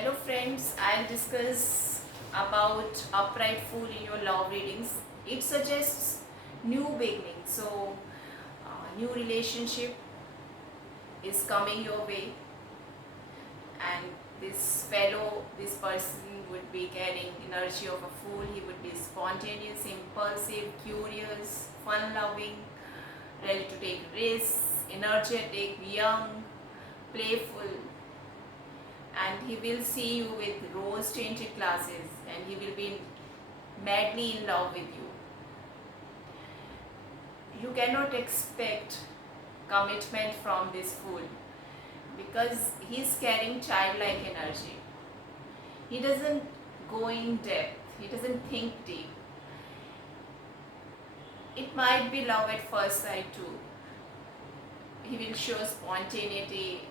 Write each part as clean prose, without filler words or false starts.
Hello friends, I'll discuss about upright fool in your love readings. It suggests new beginning. So, new relationship is coming your way, and this person would be carrying energy of a fool. He would be spontaneous, impulsive, curious, fun-loving, ready to take risks, energetic, young, playful, and he will see you with rose tinted glasses and he will be madly in love with you. You cannot expect commitment from this fool because he is carrying childlike energy. He doesn't go in depth, he doesn't think deep. It might be love at first sight too. He will show spontaneity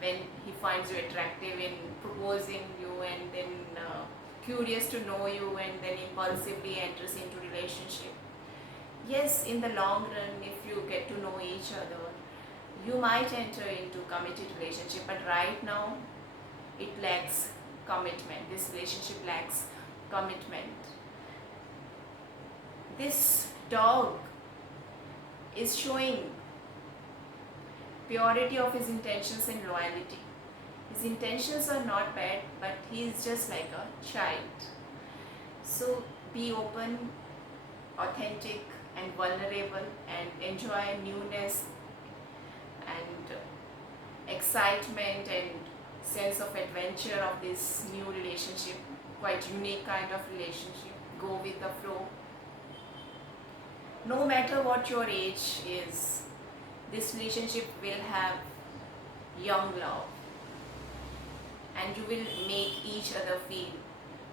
when he finds you attractive in proposing you, and then curious to know you, and then impulsively enters into relationship. Yes, in the long run, if you get to know each other, you might enter into committed relationship, but right now it lacks commitment. This relationship lacks commitment. This dog is showing purity of his intentions and loyalty. His intentions are not bad, but he is just like a child. So be open, authentic, and vulnerable, and enjoy newness and excitement and sense of adventure of this new relationship. Quite unique kind of relationship. Go with the flow. No matter what your age is, this relationship will have young love, and you will make each other feel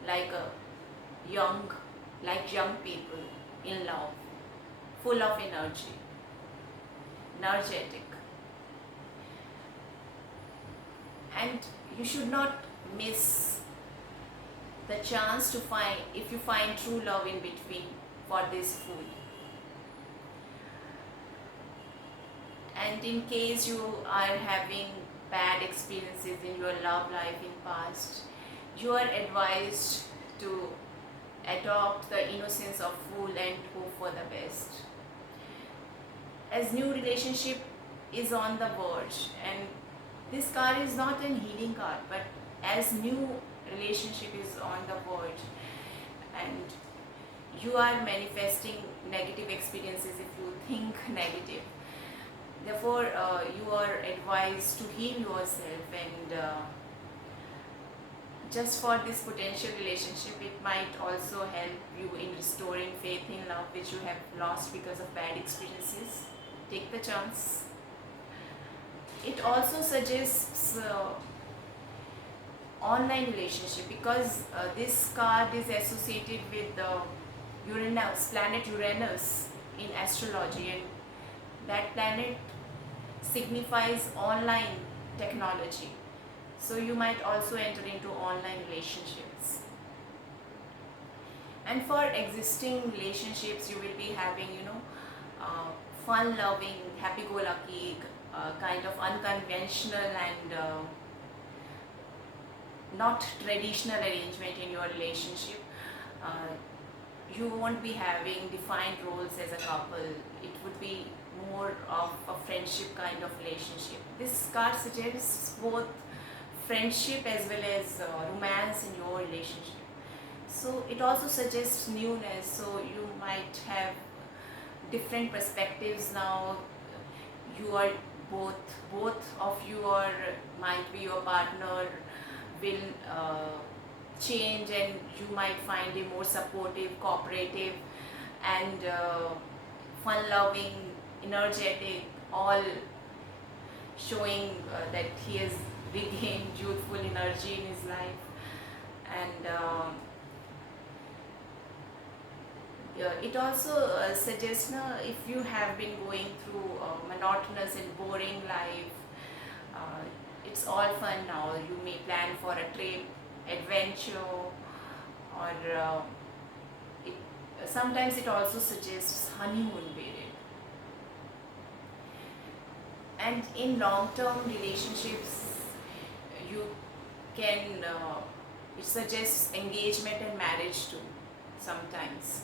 like a young like young people in love, full of energy, energetic. And you should not miss the chance to find, if you find true love in between, for this fool. And in case you are having bad experiences in your love life in past, you are advised to adopt the innocence of fool and hope for the best. As new relationship is on the verge, and this card is not an healing card, but as new relationship is on the verge, and you are manifesting negative experiences if you think negative. Therefore, you are advised to heal yourself, and just for this potential relationship, it might also help you in restoring faith in love, which you have lost because of bad experiences. Take the chance. It also suggests online relationship, because this card is associated with planet Uranus in astrology, and that planet signifies online technology. So you might also enter into online relationships. And for existing relationships, you will be having, fun loving, happy go lucky, kind of unconventional and not traditional arrangement in your relationship. You won't be having defined roles as a couple. It would be more of a friendship kind of relationship. This card suggests both friendship as well as romance in your relationship. So it also suggests newness. So you might have different perspectives now. You are both of you, or might be your partner, will change, and you might find him more supportive, cooperative, and fun-loving, energetic, all showing that he has regained youthful energy in his life. And it also suggests if you have been going through a monotonous and boring life, it's all fun now. You may plan for a trip, adventure, or sometimes it also suggests honeymoon period. And in long-term relationships, you can it suggests engagement and marriage too sometimes.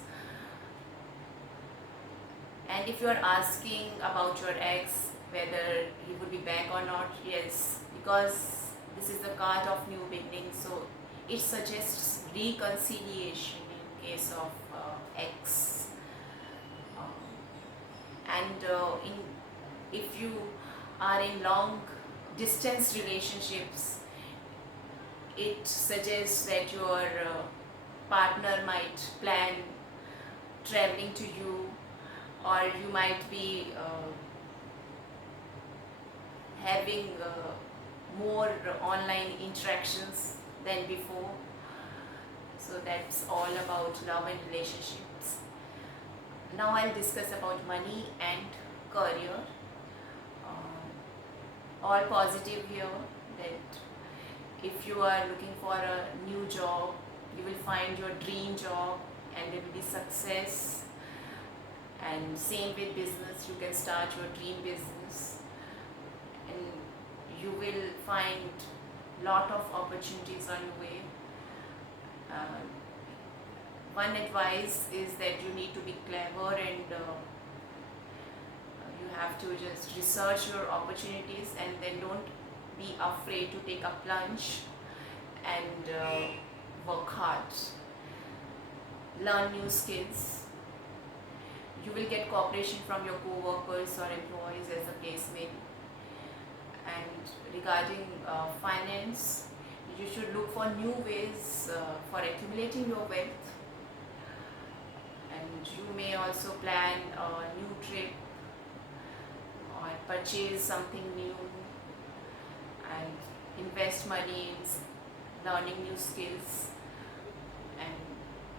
And if you are asking about your ex whether he would be back or not, yes, because this is the card of new beginning, so it suggests reconciliation in case of ex. And if you are in long distance relationships, it suggests that your partner might plan traveling to you, or you might be having more online interactions than before. So that's all about love and relationships. Now I'll discuss about money and career. All positive here, that if you are looking for a new job, you will find your dream job and there will be success. And same with business, you can start your dream business and you will find lot of opportunities on your way. One advice is that you need to be clever, and you have to just research your opportunities and then don't be afraid to take a plunge and work hard. Learn new skills. You will get cooperation from your co-workers or employees, as the case may be. And regarding finance, you should look for new ways for accumulating your wealth. And you may also plan a new trip or purchase something new and invest money in learning new skills. And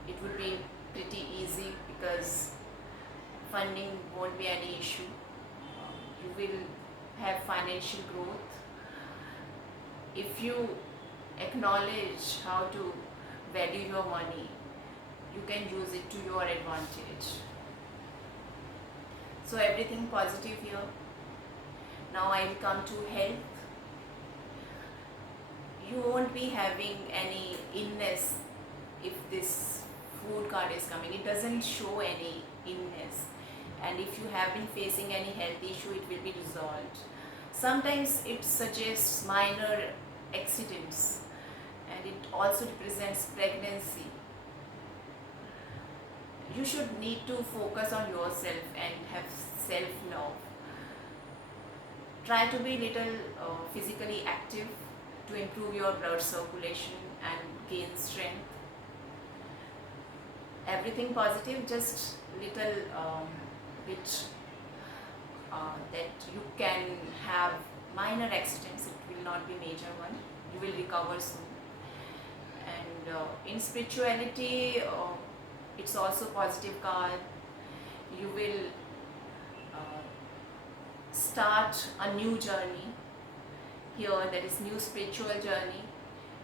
it would be pretty easy because funding won't be any issue. You will have financial growth if you acknowledge how to value your money. You can use it to your advantage. So everything positive here. Now I will come to health. You won't be having any illness if this food card is coming. It doesn't show any illness. And if you have been facing any health issue, it will be resolved. Sometimes it suggests minor accidents, and it also represents pregnancy. You should need to focus on yourself and have self-love. Try to be little physically active to improve your blood circulation and gain strength. Everything positive, just little bit that you can have minor accidents. It will not be major one. You will recover soon. And in spirituality, it's also positive card. You will start a new journey here, that is new spiritual journey,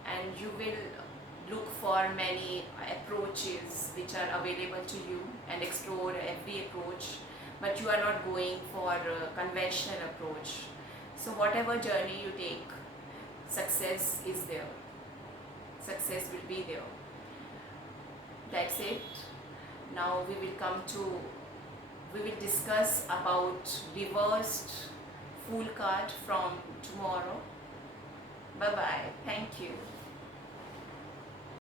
and you will look for many approaches which are available to you and explore every approach, but you are not going for a conventional approach. So whatever journey you take, success is there. Success will be there. That's it. Now we will discuss about reversed Fool card from tomorrow. Bye bye. Thank you.